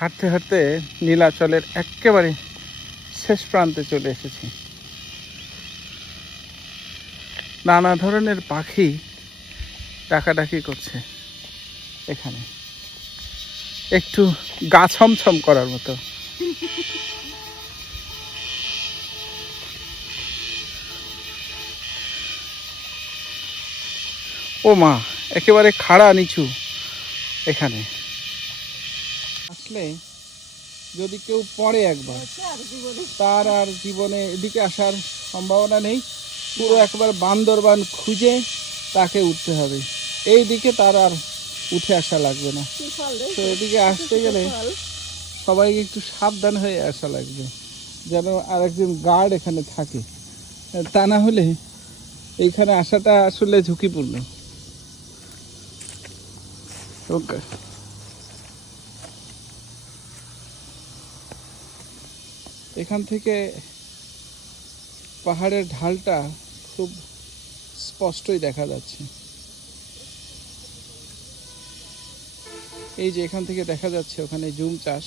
হাঁটতে হাঁটতে নীলাচলের একেবারে শেষ প্রান্তে চলে এসেছি। নানা ধরনের পাখি ডাকাডাকি করছে এখানে, একটু গা ছমছম করার মতো। ও মা, একেবারে খাড়া নিচু। এখানে আসলে যদি কেউ পড়ে একবার, তার আর জীবনে এদিকে আসার সম্ভাবনা নেই। পুরো একবার বান্দরবান খুঁজে তাকে উঠতে হবে, এই দিকে তার আর উঠে আসা লাগবে না। তো এদিকে আসতে গেলে সবাইকে একটু সাবধান হয়ে আসা লাগবে, যেন আর একজন গার্ড এখানে থাকে, তা না হলে এইখানে আসাটা আসলে ঝুঁকিপূর্ণ। ওকে, এখান থেকে পাহাড়ের ঢালটা খুব স্পষ্টই দেখা যাচ্ছে। এই যে এখান থেকে দেখা যাচ্ছে ওখানে জুম চাষ।